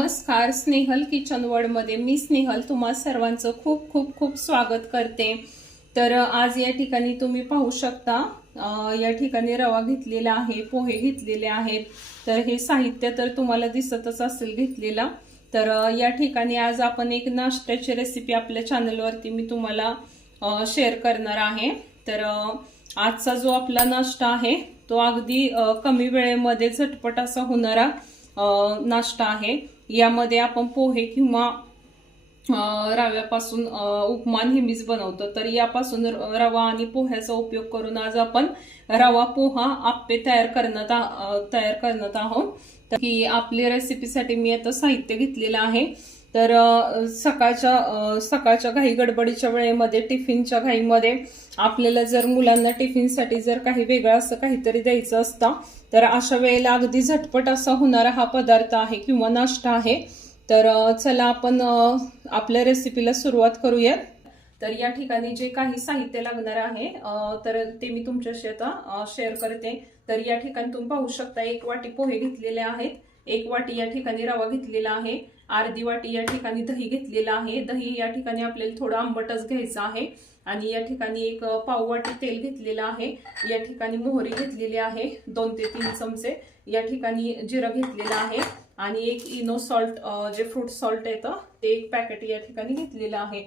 नमस्कार स्नेहल किचन वर्डमध्ये मी स्नेहल तुम्हा सर्वांचं खूप खूप खूप स्वागत करते. तर आज या ठिकाणी तुम्ही पाहू शकता या ठिकाणी रवा घेतलेला आहे पोहे घेतलेले आहेत. तर हे साहित्य तर तुम्हाला दिसतच असेल घेतलेला. तर या ठिकाणी आज आपण एक नाश्त्याची रेसिपी आपल्या चॅनलवरती मी तुम्हाला शेअर करणार आहे. तर आजचा जो आपला नाश्ता आहे तो अगदी कमी वेळेमध्ये झटपट असा होणारा नाश्ता आहे. यामध्ये आपण पोहे किंवा रव्यापासून उपमा नेहमीच बनवतो. तर यापासून रवा आणि पोह्याचा उपयोग करून आज आपण रवा पोहा आप्पे तयार करण्यात तयार करण्यात आहोत. तर ही आपली रेसिपीसाठी मी आता साहित्य घेतलेलं आहे. तर सकाळच्या सकाळच्या घाई गडबडीच्या वेळेमध्ये टिफिनच्या घाईमध्ये आपल्याला जर मुलांना टिफिनसाठी जर काही वेगळं असं काहीतरी द्यायचं असतं तर अशा वेळेला अगदी झटपट असा होणारा हा पदार्थ आहे किंवा नाश्ता आहे. तर चला आपण आपल्या रेसिपीला सुरुवात करूयात. तर या ठिकाणी जे काही साहित्य लागणार आहे तर ते मी तुमच्याशी आता शेअर करते. तर या ठिकाणी तुम्ही पाहू शकता एक वाटी पोहे घेतलेले आहेत. एक वाटी या ठिकाणी रवा घेतलेला आहे. अर्धी वाटी या ठिकाणी दही घेतलेला आहे. दही या ठिकाणी आपल्याला थोडं आंबटच घ्यायचं आहे. आणि या ठिकाणी एक पाववाटी पाव वाटी तेल घेतलेलं आहे. या ठिकाणी मोहरी घेतलेली आहे. दोन ते तीन चमचे या ठिकाणी जिरं घेतलेलं आहे. आणि एक इनो सॉल्ट जे फ्रूट सॉल्ट येतं ते एक पॅकेट या ठिकाणी घेतलेलं आहे.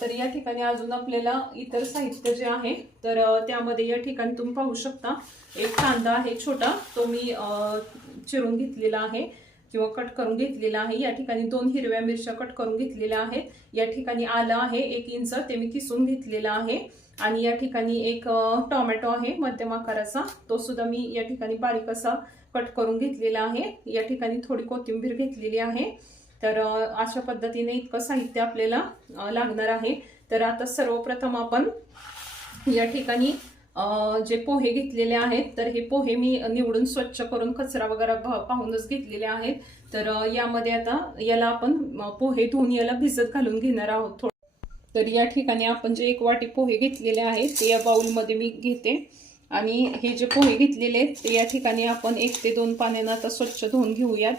तर या ठिकाणी अजून आपल्याला इतर साहित्य जे आहे तर त्यामध्ये या ठिकाणी तुम्ही पाहू शकता. एक कांदा आहे छोटा तो मी चिरून घेतलेला आहे. किंवा कट करून घेतलेला आहे. या ठिकाणी दोन हिरव्या मिरच्या कट करून घेतलेल्या आहेत. या ठिकाणी आलं आहे एक इंच. ते मी किसून घेतलेलं आहे. आणि या ठिकाणी एक टोमॅटो आहे मध्यम आकाराचा. तो सुद्धा मी या ठिकाणी बारीक असा कट करून घेतलेला आहे. या ठिकाणी थोडी कोथिंबीर घेतलेली आहे. तर अशा पद्धतीने इतकं साहित्य आपल्याला लागणार आहे. तर आता सर्वप्रथम आपण या ठिकाणी जे पोहे घेतलेले आहेत तर हे पोहे मी निवडून स्वच्छ करून कचरा वगैरे पाहूनच घेतलेले आहेत. तर यामध्ये आता याला आपण पोहे धुवून याला भिजत घालून घेणार आहोत थोडं. तर या ठिकाणी आपण जे एक वाटी पोहे घेतलेले आहेत ते या बाउलमध्ये मी घेते. आणि हे जे पोहे घेतलेले आहेत ते या ठिकाणी आपण एक ते दोन पाण्यानं आता स्वच्छ धुवून घेऊयात.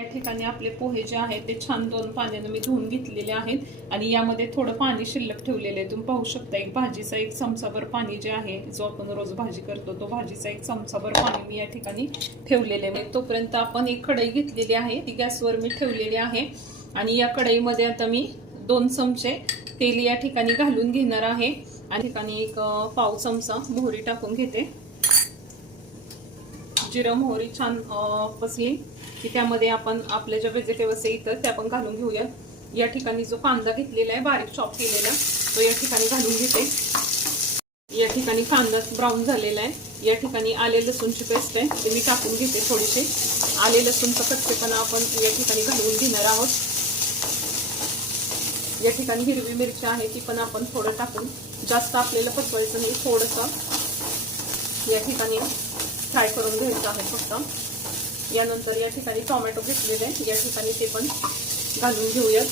या ठिकाणी आपले पोहे जे आहेत ते छान दोन पाण्यानं मी धुवून घेतलेले आहेत. आणि यामध्ये थोडं पाणी शिल्लक ठेवलेलं आहे. तुम्ही पाहू शकता एक भाजीचा एक चमचाभर पाणी जे आहे जो आपण रोज भाजी करतो तो भाजीचा एक चमचाभर पाणी मी या ठिकाणी ठेवलेले आहे. म्हणजे तोपर्यंत आपण एक कढई घेतलेली आहे. ती गॅसवर मी ठेवलेली आहे. आणि या कढईमध्ये आता मी दोन चमचे तेल या ठिकाणी घालून घेणार आहे. आणि ठिकाणी एक पाव चमचा मोहरी टाकून घेते. जिरं मोहरी छान पसली. की त्यामध्ये आपण आपल्या ज्या व्हेजिटेबल्स इतर त्या आपण घालून घेऊयात या ठिकाणी जो कांदा घेतलेला आहे बारीक चॉप केलेला तो या ठिकाणी घालून घेते. या ठिकाणी कांदा ब्राऊन झालेला आहे. या ठिकाणी आले लसूणची पेस्ट आहे ते मी टाकून घेते थोडीशी. आले लसूणचा कच्चेपणा आपण या ठिकाणी घालून घेणार आहोत. या ठिकाणी हिरवी मिरची आहे ती पण आपण थोडं टाकून जास्त आपल्याला पचवायचं नाही थोडंसं. या ठिकाणी फ्राय करून घ्यायचं आहे फक्त. यानंतर या ठिकाणी टोमॅटो घेतलेले आहे. या ठिकाणी ते पण घालून घेऊयात.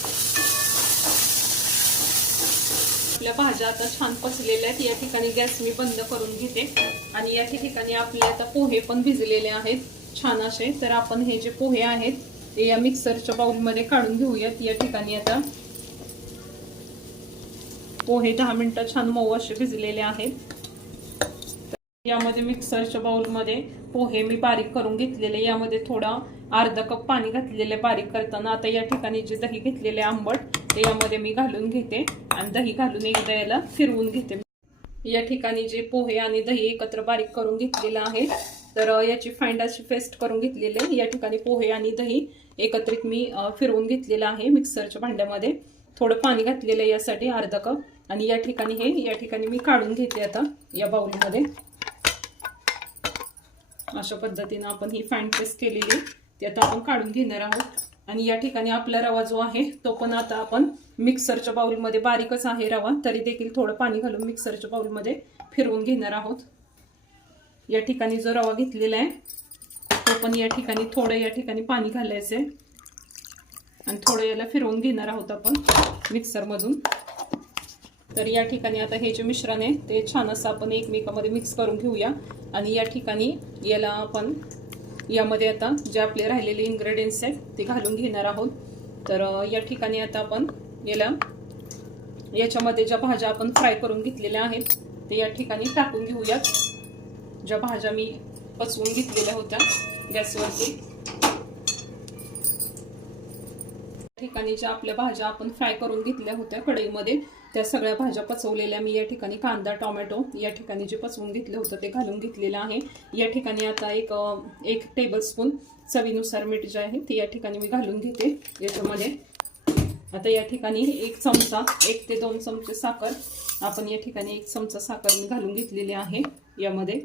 आपल्या भाज्या आता छान पसलेल्या आहेत. या ठिकाणी गॅस मी बंद करून घेते. आणि या ठिकाणी आपले आता पोहे पण भिजलेले आहेत. छान असे. तर आपण हे जे पोहे आहेत ते या मिक्सरच्या बाउलमध्ये काढून घेऊयात. या ठिकाणी आता पोहे दहा मिनटं छान मऊ असे भिजलेले आहेत. यामध्ये मिक्सरच्या बाउलमध्ये पोहे मी बारीक करून घेतलेले. यामध्ये थोडा अर्धा कप पाणी घातलेले बारीक करताना. आता या ठिकाणी जे दही घेतलेले आंबट ते यामध्ये मी घालून घेते आणि दही घालून एकदा याला फिरवून घेते. या ठिकाणी जे पोहे आणि दही एकत्र बारीक करून घेतलेलं आहे तर याची फाईंड अशी पेस्ट करून घेतलेले या ठिकाणी पोहे आणि दही एकत्रित मी फिरवून घेतलेलं आहे मिक्सरच्या भांड्यामध्ये. थोडं पाणी घातलेलं आहे यासाठी अर्धा कप आणि या ठिकाणी हे या ठिकाणी मी काढून घेते आता या बाउलमध्ये अशा पद्धतीनं आपण ही फाईन पेस्ट केलेली ती आता आपण काढून घेणार आहोत. आणि या ठिकाणी आपला रवा जो आहे तो पण आता आपण मिक्सरच्या बाऊलमध्ये बारीकच आहे रवा. तरी देखील थोडं पाणी घालून मिक्सरच्या बाऊलमध्ये फिरवून घेणार आहोत. या ठिकाणी जो रवा घेतलेला आहे तो पण या ठिकाणी थोडं या ठिकाणी पाणी घालायचं आहे. आणि थोडं याला फिरवून घेणार आहोत आपण मिक्सरमधून तर या ठिकाणी आता हे जे मिश्रण आहे ते छान असं आपण एकमेकामध्ये मिक्स करून घेऊया. आणि या ठिकाणी याला आपण यामध्ये आता जे आपले राहिलेले इन्ग्रेडियंट्स आहेत ते घालून घेणार आहोत. तर या ठिकाणी आता आपण याला याच्यामध्ये ज्या भाज्या आपण फ्राय करून घेतलेल्या आहेत ते या ठिकाणी टाकून घेऊयात. ज्या भाज्या मी पचवून घेतलेल्या होत्या गॅसवरती. ठिकाणी ज्या आपल्या भाज्या आपण फ्राय करून घेतल्या होत्या कढईमध्ये त्या सगळ्या भाज्या पचवलेल्या मी या ठिकाणी कांदा टोमॅटो या ठिकाणी जे पचवून घेतलं होतं ते घालून घेतलेलं आहे. या ठिकाणी आता एक एक टेबलस्पून चवीनुसार मीठ जे आहे ते या ठिकाणी मी घालून घेते. याच्यामध्ये आता या ठिकाणी एक चमचा एक ते दोन चमचे साखर आपण या ठिकाणी एक चमचा साखर मी घालून घेतलेली आहे यामध्ये.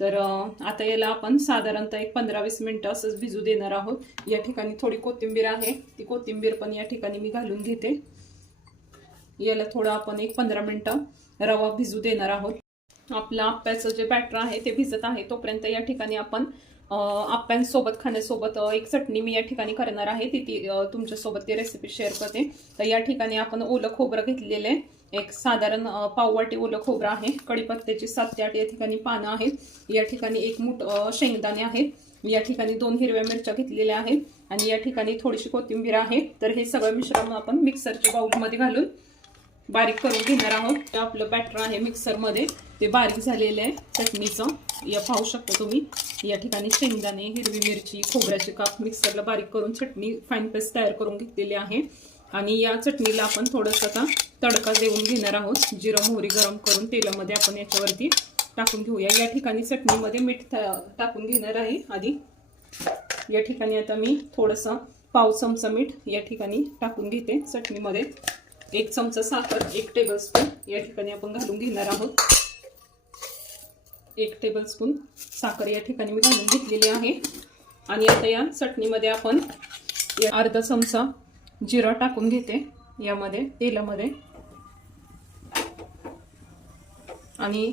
तर आता याला आपण साधारणतः एक पंधरा वीस मिनटं असंच भिजू देणार आहोत. या ठिकाणी थोडी कोथिंबीर आहे. ती कोथिंबीर पण या ठिकाणी मी घालून घेते. याला थोडं आपण एक पंधरा मिनटं रवा भिजू देणार आहोत. आपलं आप्याचं जे बॅटर आहे ते भिजत आहे तोपर्यंत या ठिकाणी आपण आप्यांसोबत खाण्यासोबत एक चटणी मी या ठिकाणी करणार आहे ती ती तुमच्यासोबत ती रेसिपी शेअर करते. तर या ठिकाणी आपण ओलं खोबरं घेतलेलं आहे. एक साधारण पाववाटी ओलं खोबरं आहे. कढीपत्त्याची सात ते आठ या ठिकाणी पानं आहेत. या ठिकाणी एक मूठ शेंगदाणे आहेत. या ठिकाणी दोन हिरव्या मिरच्या घेतलेल्या आहेत. आणि या ठिकाणी थोडीशी कोथिंबीर आहे. तर हे सगळं मिश्रण आपण मिक्सरच्या बाउलमध्ये घालून बारीक करून घेणार आहोत. ते आपलं बॅटर आहे मिक्सरमध्ये ते बारीक झालेलं आहे चटणीचं. या पाहू शकता तुम्ही. या ठिकाणी शेंगदाणे हिरवी मिरची खोबऱ्याची काप मिक्सरला बारीक करून चटणी फाईन पेस्ट तयार करून घेतलेली आहे. आणि या चटणीला आपण थोडंसं आता तडका देऊन घेणार आहोत. जिरं मोहरी गरम करून तेलामध्ये आपण याच्यावरती टाकून घेऊया. या ठिकाणी चटणीमध्ये मीठ टाकून घेणार आहे आधी. या ठिकाणी आता मी थोडंसं पाव चमचा मीठ या ठिकाणी टाकून घेते चटणीमध्ये. एक चमचा साखर एक टेबलस्पून या ठिकाणी आपण घालून घेणार आहोत. एक टेबलस्पून साखर या ठिकाणी मी घालून घेतलेली आहे. आणि आता या चटणीमध्ये आपण अर्धा चमचा जिरा टाकून घेते. यामध्ये तेलामध्ये. आणि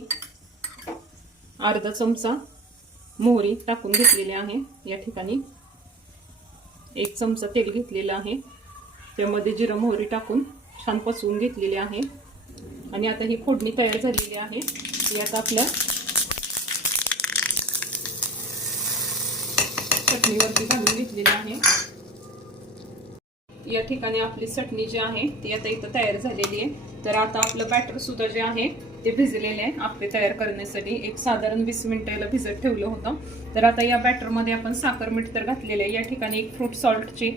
अर्धा चमचा मोहरी टाकून घेतलेली आहे. या ठिकाणी एक चमचा तेल घेतलेलं आहे. त्यामध्ये जिरं मोहरी टाकून छान पसवून घेतलेली आहे. आणि आता ही फोडणी तयार झालेली आहे. यात आपलं चटणीवरती घालून घेतलेली आहे. या ठिकाणी आपली चटणी जी आहे ती आता इथं तयार झालेली आहे. तर आता आपलं बॅटर सुद्धा जे आहे ते भिजलेले आहे आपले तयार करण्यासाठी. एक साधारण वीस मिनिटं याला भिजत ठेवलं होतं. तर आता या बॅटरमध्ये आपण साखर मीठ तर घातलेलं आहे. या ठिकाणी एक फ्रूट सॉल्टची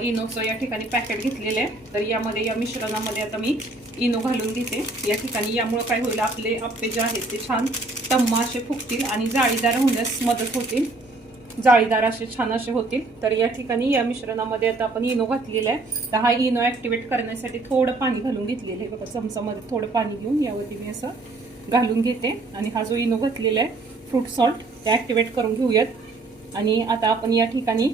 इनोचं या ठिकाणी पॅकेट घेतलेलं आहे. तर यामध्ये या मिश्रणामध्ये आता मी इनो घालून घेते. या ठिकाणी यामुळं काय होईल आपले आप्पे जे आहेत ते छान टम्मा असे फुगतील आणि जाळीदार होण्यास मदत होतील. जाळीदार असे छान असे होतील. तर या ठिकाणी या मिश्रणामध्ये आता आपण इनो घातलेला आहे. तर हा इनो ॲक्टिवेट करण्यासाठी थोडं पाणी घालून घेतलेलं आहे. बघा चमचामध्ये थोडं पाणी घेऊन यावरती मी असं घालून घेते. आणि हा जो इनो घातलेला आहे फ्रूट सॉल्ट ते ॲक्टिवेट करून घेऊयात. आणि आता आपण या ठिकाणी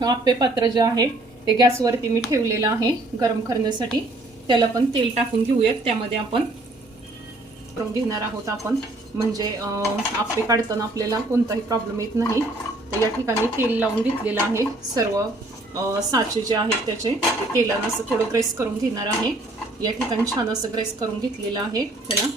आप्पे पात्र जे आहे ते गॅसवरती मी ठेवलेलं आहे गरम करण्यासाठी. त्याला पण तेल टाकून घेऊयात. त्यामध्ये आपण करून घेणार आहोत आपण. म्हणजे आप्पे काढताना आपल्याला कोणताही प्रॉब्लेम येत नाही. तर या ठिकाणी तेल लावून घेतलेलं आहे. सर्व साचे जे आहेत त्याचे ते तेलानं असं थोडं ग्रेस करून घेणार आहे. या ठिकाणी छान असं ग्रेस करून घेतलेलं आहे. त्याला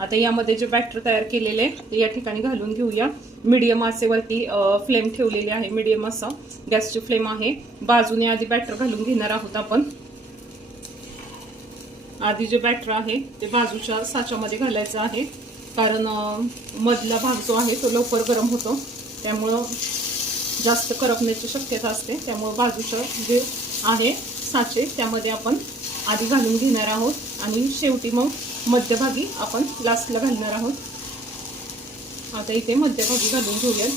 आता यामध्ये जे बॅटर तयार केलेले ते या ठिकाणी घालून घेऊया. मीडियम आसेवरती फ्लेम ठेवलेली आहे. मीडियम असा. गॅसची फ्लेम आहे. बाजूने आधी बॅटर घालून घेणार आहोत आपण. आधी जे बॅटर आहे ते बाजूच्या साच्यामध्ये घालायचं आहे. कारण मधला भाग जो आहे तो लवकर गरम होतो. त्यामुळं जास्त करपण्याची शक्यता असते. त्यामुळं बाजूचं जे आहे साचे त्यामध्ये आपण आधी घालून घेणार आहोत. आणि शेवटी मग मध्यभागी आपण लास्टला घालणार आहोत. आता इथे मध्यभागी घालून घेऊयात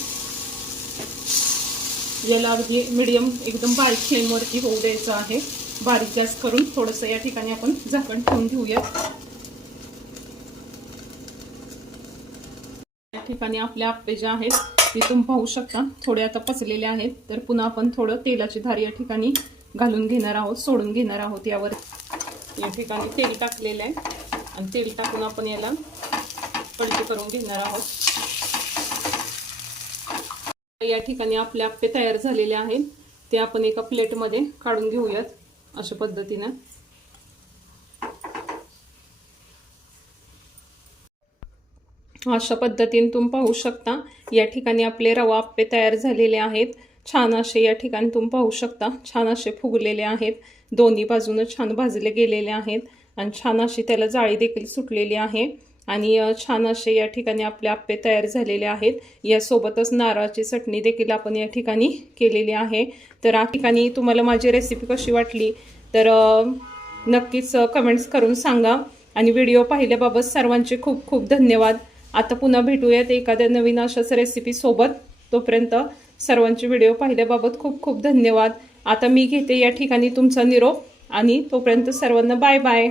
याला अगदी मिडियम एकदम बारीक फ्लेमवरती होऊ द्यायचं आहे. बारीक गॅस करून थोडंसं या ठिकाणी आपण झाकण ठेवून घेऊयात या ठिकाणी आपले आप्पे जे आहेत ते तुम्ही पाहू शकता. थोडे आता पचलेले आहेत. तर पुन्हा आपण थोडं तेलाची धार या ठिकाणी घालून घेणार आहोत सोडून घेणार आहोत यावर. या ठिकाणी तेल टाकलेलं आहे. आणि तेल टाकून आपण याला पलटी करून घेणार आहोत. या ठिकाणी आपले आप्पे तयार झालेले आहेत. ते आपण एका प्लेटमध्ये काढून घेऊयात अशा पद्धतीनं. अशा पद्धतीने तुम्ही पाहू शकता या ठिकाणी आपले रवा आप्पे तयार झालेले आहेत. छान असे या ठिकाणी तुम्ही पाहू शकता छान असे फुगलेले आहेत. दोन्ही बाजूनं छान भाजले गेलेले आहेत. आणि छान अशी त्याला जाळी देखील सुटलेली आहे. आणि छान असे या ठिकाणी आपले आप्पे तयार झालेले आहेत. यासोबतच नारळाची चटणी देखील आपण या ठिकाणी केलेली आहे. तर या ठिकाणी तुम्हाला माझी रेसिपी कशी वाटली तर नक्कीच कमेंट्स करून सांगा. आणि व्हिडिओ पाहिल्याबाबत सर्वांचे खूप खूप धन्यवाद. आता पुन्हा भेटूयात एखाद्या नवीन अशाच रेसिपीसोबत तोपर्यंत सर्वांचे व्हिडिओ पाहिल्याबाबत खूप खूप धन्यवाद. आता मी घेते या ठिकाणी तुमचा निरोप. आणि तोपर्यंत सर्वांना बाय बाय.